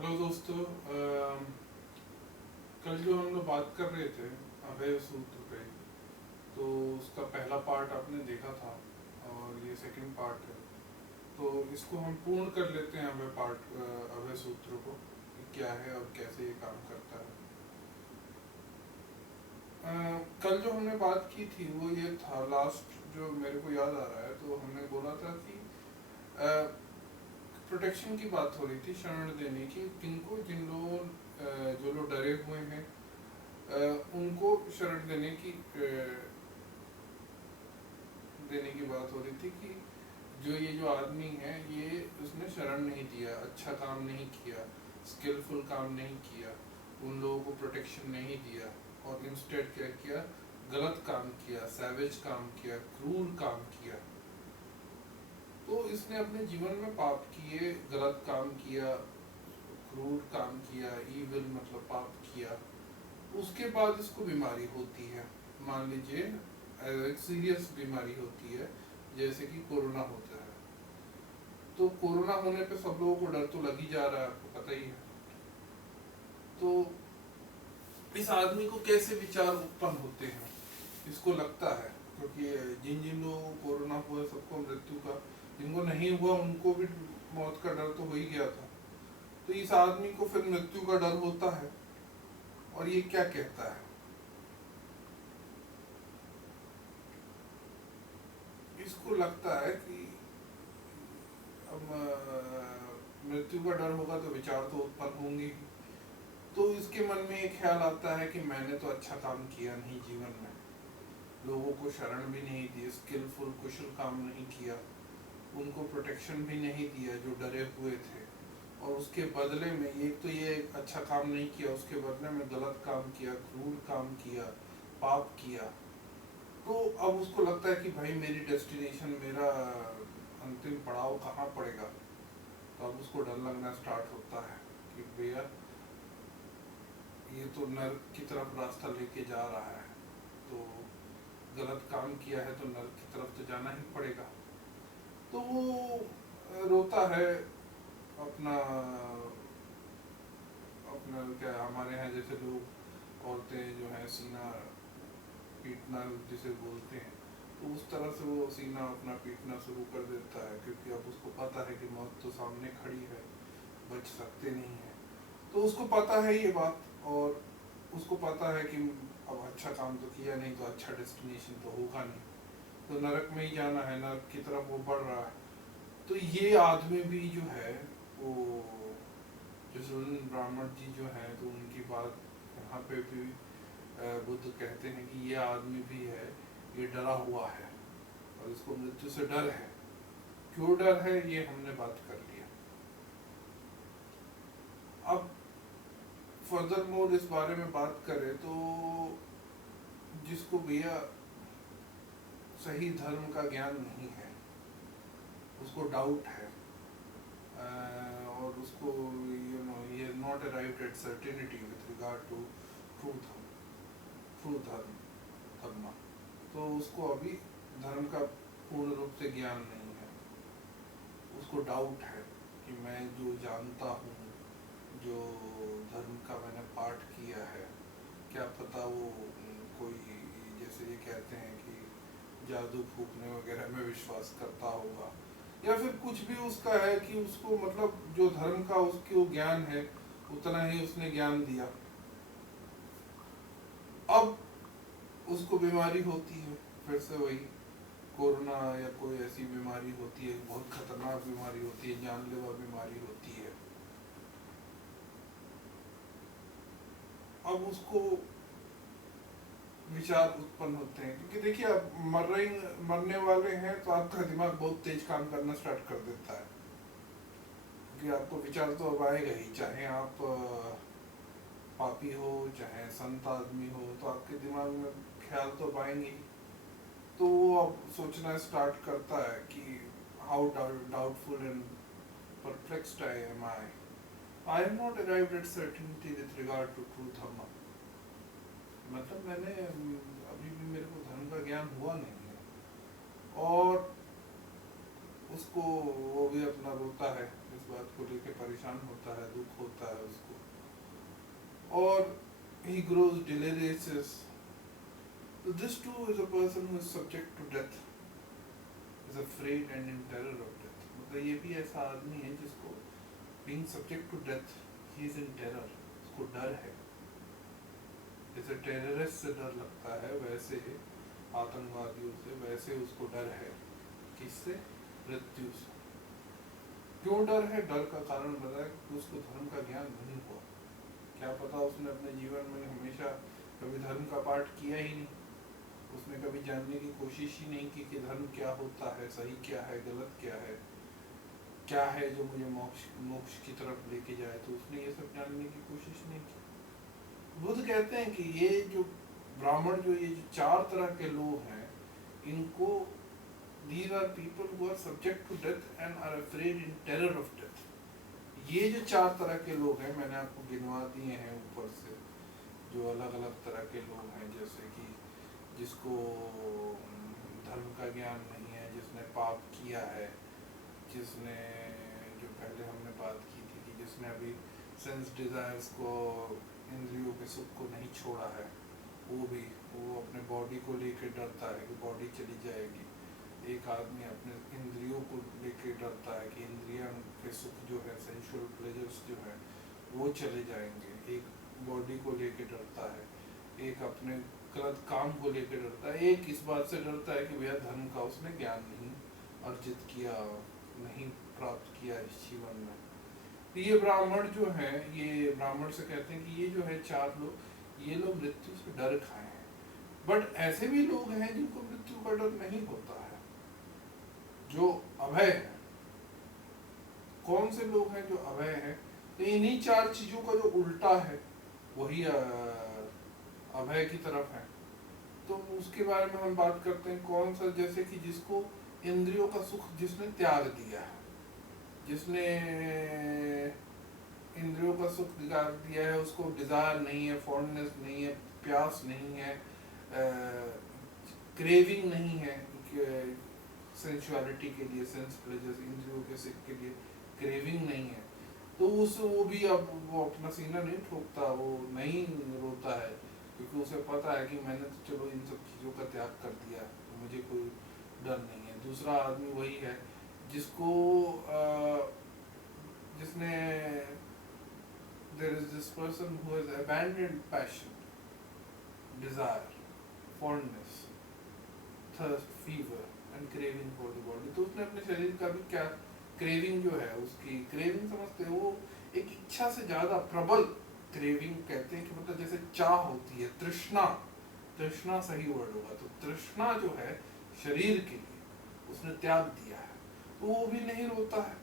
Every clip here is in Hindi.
हेलो दोस्तों, कल जो हम लोग बात कर रहे थे अभय सूत्र पे, तो उसका पहला पार्ट आपने देखा था और ये सेकंड पार्ट है। तो इसको हम पूर्ण कर लेते हैं अभय सूत्र को कि क्या है और कैसे ये काम करता है। कल जो हमने बात की थी वो ये था, लास्ट जो मेरे को याद आ रहा है, तो हमने बोला था कि प्रोटेक्शन की बात हो रही थी, शरण देने की। किनको, जिन लोगों जो लोग डरे हुए हैं, उनको शरण देने की बात हो रही थी कि जो आदमी है, ये उसने शरण नहीं दिया, अच्छा काम नहीं किया, स्किलफुल काम नहीं किया, उन लोगों को प्रोटेक्शन नहीं दिया और इंस्टेड क्या किया, गलत काम किया, सैवेज काम किया, क्रूर काम किया। तो इसने अपने जीवन में पाप किए, गलत काम किया, क्रूर काम किया, ईविल मतलब पाप किया। उसके बाद इसको बीमारी होती है। मान लीजिए एक सीरियस बीमारी होती है, जैसे कि कोरोना होता है। तो कोरोना होने पे सब लोगों को डर तो लग ही जा रहा है, आपको पता ही है। तो इस आदमी को कैसे विचार उत्पन्न होते हैं, इसको लगता है, क्योंकि जिन जिन लोगों को कोरोना हुआ सबको मृत्यु का, जिनको नहीं हुआ उनको भी मौत का डर तो हो ही गया था। तो इस आदमी को फिर मृत्यु का डर होता है। और ये क्या कहता है, इसको लगता है कि अब मृत्यु का डर होगा तो विचार तो उत्पन्न होंगे ही। तो इसके मन में एक ख्याल आता है कि मैंने तो अच्छा काम किया नहीं जीवन में, लोगों को शरण भी नहीं दी, स्किलफुल कुशल काम नहीं किया, उनको प्रोटेक्शन भी नहीं दिया जो डरे हुए थे। और उसके बदले में एक तो ये अच्छा काम नहीं किया, उसके बदले में गलत काम किया, क्रूर काम किया, पाप किया। तो अब उसको लगता है कि भाई मेरी डेस्टिनेशन, मेरा अंतिम पड़ाव कहाँ पड़ेगा। तो अब उसको डर लगना स्टार्ट होता है कि भैया ये तो नर्क की तरफ रास्ता लेके जा रहा है, तो गलत काम किया है तो नर्क की तरफ तो जाना ही पड़ेगा। तो वो रोता है। अपना अपना क्या, हमारे यहाँ जैसे लोग, औरतें जो हैं, सीना पीटना जिसे बोलते हैं, तो उस तरह से वो सीना अपना पीटना शुरू कर देता है, क्योंकि अब उसको पता है कि मौत तो सामने खड़ी है, बच सकते नहीं है। तो उसको पता है ये बात, और उसको पता है कि अब अच्छा काम तो किया नहीं तो अच्छा डेस्टिनेशन तो होगा नहीं, तो नरक में ही जाना है, नरक की तरफ वो बढ़ रहा है। तो ये आदमी भी जो है वो, जैसे ब्राह्मण जी जो हैं, तो उनकी बात यहाँ पे भी बुद्ध कहते हैं कि ये आदमी भी है, ये डरा हुआ है और इसको मृत्यु से डर है। क्यों डर है ये हमने बात कर लिया। अब फर्दर मोर इस बारे में बात करें तो, जिसको भैया सही धर्म का ज्ञान नहीं है, उसको डाउट है, और उसको he has not arrived at certainty with regard to truth, true धर्म, तो उसको अभी धर्म का पूर्ण रूप से ज्ञान नहीं है। उसको डाउट है कि मैं जो जानता हूँ, जो धर्म का मैंने पाठ किया है, क्या पता वो कोई, जैसे ये कहते हैं कि जादू फूकने वगैरह में विश्वास करता होगा, या फिर कुछ भी उसका है कि उसको मतलब जो धर्म का उसको ज्ञान है उतना ही उसने ज्ञान दिया। अब उसको बीमारी होती है, फिर से वही कोरोना या कोई ऐसी बीमारी होती है, बहुत खतरनाक बीमारी होती है, जानलेवा बीमारी होती है। अब उसको विचार उत्पन्न होते हैं, क्योंकि देखिए आप मरने वाले हैं तो आपका दिमाग बहुत तेज काम करना स्टार्ट कर देता है, क्योंकि आपको विचार तो अब आएगा ही, चाहे आप पापी हो चाहे संत आदमी हो, तो आपके दिमाग में ख्याल तो आएंगे ही। तो वो अब सोचना स्टार्ट करता है कि how doubtful and perplexed am I? I have not arrived at certainty with regard to true dharma. मतलब मैंने अभी भी मेरे को धर्म का ज्ञान हुआ नहीं है। और उसको वो भी अपना रोता है, इस बात को लेके परेशान होता है, दुख होता है उसको, और he grows delirious. So this too is a person who is subject to death, is afraid and in terror of death. मतलब ये भी ऐसा आदमी है जिसको being subject to death, he is in terror, उसको डर है। जैसे टेररिस्ट से डर लगता है, वैसे आतंकवादियों से, वैसे उसको डर है। किससे? मृत्यु से। क्यों डर है? डर का कारण बताया कि उसको धर्म का ज्ञान नहीं हुआ। क्या पता उसने अपने जीवन में हमेशा कभी धर्म का पाठ किया ही नहीं, उसने कभी जानने की कोशिश ही नहीं की कि धर्म क्या होता है, सही क्या है, गलत क्या है जो मुझे मोक्ष की तरफ लेके जाए, तो उसने ये सब जानने की कोशिश नहीं की। बुद्ध कहते हैं कि ये जो ब्राह्मण, जो ये जो 4 तरह के लोग हैं, इनको these are people who are subject to death and are afraid in terror of death। ये जो 4 तरह के लोग हैं, मैंने आपको गिनवा दिए हैं ऊपर से, जो अलग अलग तरह के लोग हैं, जैसे कि जिसको धर्म का ज्ञान नहीं है, जिसने पाप किया है, जिसने, जो पहले हमने बात की थी कि जिसने अभी सेंस डिजायर्स को, इंद्रियों के सुख को नहीं छोड़ा है, वो अपने बॉडी को लेके डरता है कि बॉडी चली जाएगी। एक आदमी अपने इंद्रियों को लेके डरता है कि इंद्रियों के सुख जो है, सेंसुअल प्लेजर्स जो है, वो चले जाएंगे। एक बॉडी को लेके डरता है, एक अपने गलत काम को लेके डरता है, एक इस बात से डरता है कि भैया धर्म का उसने ज्ञान नहीं अर्जित किया, नहीं प्राप्त किया इस जीवन में। तो ये ब्राह्मण जो है, ये ब्राह्मण से कहते हैं कि ये जो है 4 लोग, ये लोग मृत्यु से डर खाए हैं। बट ऐसे भी लोग हैं जिनको मृत्यु का डर नहीं होता है, जो अभय है। कौन से लोग हैं जो अभय हैं? तो इन्हीं 4 चीजों का जो उल्टा है वही अभय की तरफ है। तो उसके बारे में हम बात करते हैं। कौन सा? जैसे कि जिसको इंद्रियों का सुख जिसने त्याग दिया है, जिसने इंद्रियों का सुख त्याग दिया है, उसको डिजायर नहीं है, फॉन्डनेस नहीं है, प्यास नहीं है, क्रेविंग नहीं है सेंसुअलिटी के लिए, सेंस प्लेजर्स, इंद्रियों के सुख के लिए क्रेविंग नहीं है, तो वो भी अब वो अपना सीना नहीं ठोकता, वो नहीं रोता है, क्योंकि उसे पता है कि मैंने तो चलो इन सब चीज़ों का त्याग कर दिया, तो मुझे कोई डर नहीं है। दूसरा आदमी वही है जिसको जिसने there is this person who has abandoned passion, desire, fondness, thirst, fever and craving for the body। तो उसने अपने शरीर का भी क्या क्रेविंग जो है, उसकी क्रेविंग समझते हैं, वो एक इच्छा से ज्यादा प्रबल क्रेविंग कहते हैं कि मतलब जैसे चाह होती है, तृष्णा, तृष्णा सही वर्ड होगा, तो तृष्णा जो है शरीर के लिए उसने त्याग दिया है, तो वो भी नहीं रोता है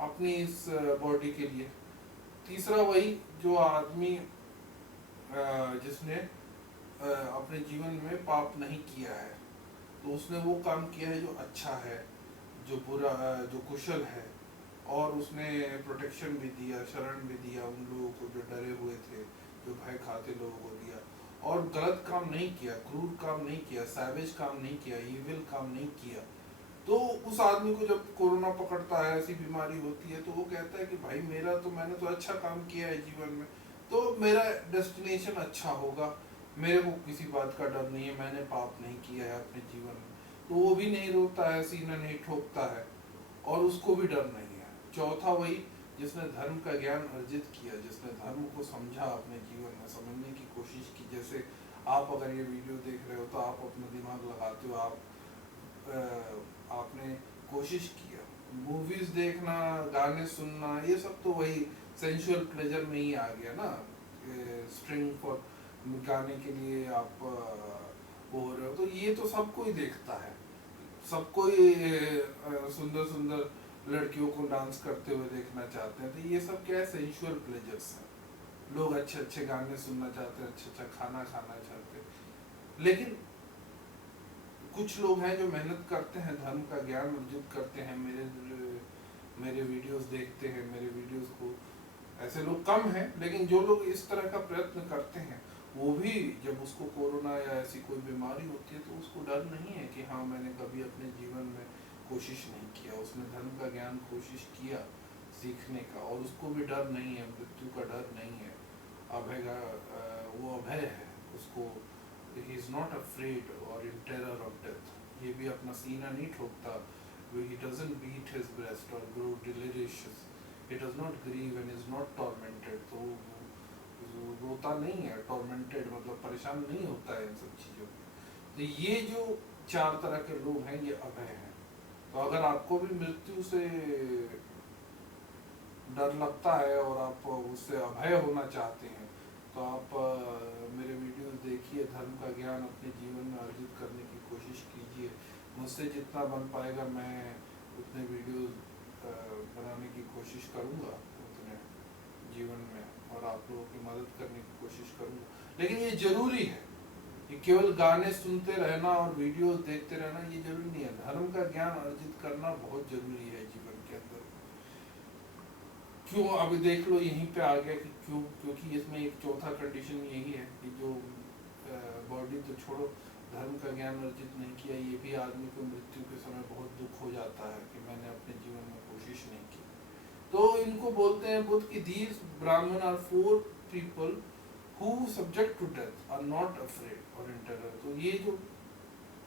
अपनी इस बॉडी के लिए। तीसरा वही जो आदमी जिसने अपने जीवन में पाप नहीं किया है, तो उसने वो काम किया है जो अच्छा है, जो बुरा, जो कुशल है, और उसने प्रोटेक्शन भी दिया, शरण भी दिया उन लोगों को जो डरे हुए थे, जो भय खाते लोगों को दिया, और गलत काम नहीं किया, क्रूर काम नहीं किया, सैवेज काम नहीं किया, ईविल काम नहीं किया। तो उस आदमी को जब कोरोना पकड़ता है, ऐसी बीमारी होती है, तो वो कहता है कि भाई मैंने तो अच्छा काम किया है जीवन में, तो मेरा डेस्टिनेशन अच्छा होगा, मेरे को किसी बात का डर नहीं है, मैंने पाप नहीं किया है अपने जीवन में, तो वो भी नहीं रोता है, सीना नहीं ठोकता है, और उसको भी डर नहीं है। चौथा वही जिसने धर्म का ज्ञान अर्जित किया, जिसने धर्म को समझा, अपने जीवन में समझने की कोशिश की। जैसे आप अगर ये वीडियो देख रहे हो तो आप अपना दिमाग लगाते हो, आपने कोशिश किया, मूवीज देखना, गाने सुनना, ये सब तो वही सेंसुअल प्लेजर में ही आ गया ना। स्ट्रिंग फॉर गाने के लिए आप वो हो रहे हो, तो ये तो सब कोई देखता है, सब कोई सुंदर सुंदर लड़कियों को डांस करते हुए देखना चाहते हैं, तो ये सब क्या है? सेंसुअल प्लेजर्स हैं। लोग अच्छे अच्छे गाने सुनना चाहते हैं, अच्छा अच्छा खाना खाना चाहते हैं। लेकिन कुछ लोग हैं जो मेहनत करते हैं, धर्म का ज्ञान अर्जित करते हैं, मेरे वीडियोस देखते हैं, मेरे वीडियोस को, ऐसे लोग कम हैं, लेकिन जो लोग इस तरह का प्रयत्न करते हैं, वो भी जब उसको कोरोना या ऐसी कोई बीमारी होती है, तो उसको डर नहीं है कि हाँ मैंने कभी अपने जीवन में कोशिश नहीं किया, उसने धर्म का ज्ञान कोशिश किया सीखने का, और उसको भी डर नहीं है, मृत्यु का डर नहीं है, अभय का वो अभय है, उसको ही इज़ नॉट अफ्रेड और इन टेरर ऑफ डेथ। ये भी अपना सीना नहीं ठोकता, he doesn't beat his breast or grow delirious, he does not grieve and is not tormented। तो रोता नहीं है, tormented मतलब परेशान नहीं होता है इन सब चीज़ों में। तो ये जो चार तरह के लोग हैं ये अभय हैं। तो अगर आपको भी मृत्यु से डर लगता है और आप उससे अभय होना चाहते हैं, तो आप मेरे वीडियोस देखिए, धर्म का ज्ञान अपने जीवन में अर्जित करने की कोशिश कीजिए। मुझसे जितना बन पाएगा मैं उतने वीडियोस बनाने की कोशिश करूँगा उतने जीवन में, और आप लोगों की मदद करने की कोशिश करूँगा। लेकिन ये जरूरी है कि केवल गाने सुनते रहना और वीडियोस देखते रहना ये जरूरी नहीं है। धर्म का ज्ञान अर्जित करना बहुत जरूरी है जीवन के अंदर। क्यों? अभी देख लो यहीं पे आ गया कि क्यों, क्योंकि इसमें एक चौथा कंडीशन यही है कि जो बॉडी तो छोड़ो, धर्म का ज्ञान अर्जित नहीं किया, ये भी आदमी को मृत्यु के समय बहुत दुख हो जाता है कि मैंने अपने जीवन में कोशिश नहीं की। तो इनको बोलते हैं बुद्ध की these ब्राह्मण are 4 people who subject to death are not afraid or in terror। तो ये जो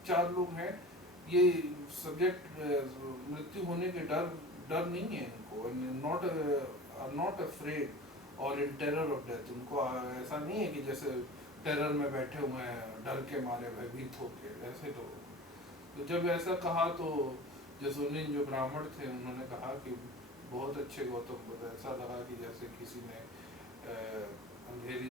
4 लोग हैं ये सब्जेक्ट मृत्यु होने के डर नहीं है इनको, नॉट अफ्रेड और इन टेरर ऑफ डेथ। उनको ऐसा नहीं है कि जैसे टेरर में बैठे हुए हैं डर के मारे भयभीत होके, ऐसे लोग। तो जब ऐसा कहा तो जसोनिन जो ब्राह्मण थे उन्होंने कहा कि बहुत अच्छे गौतम बुद्ध, ऐसा लगा कि जैसे किसी ने अंधेरी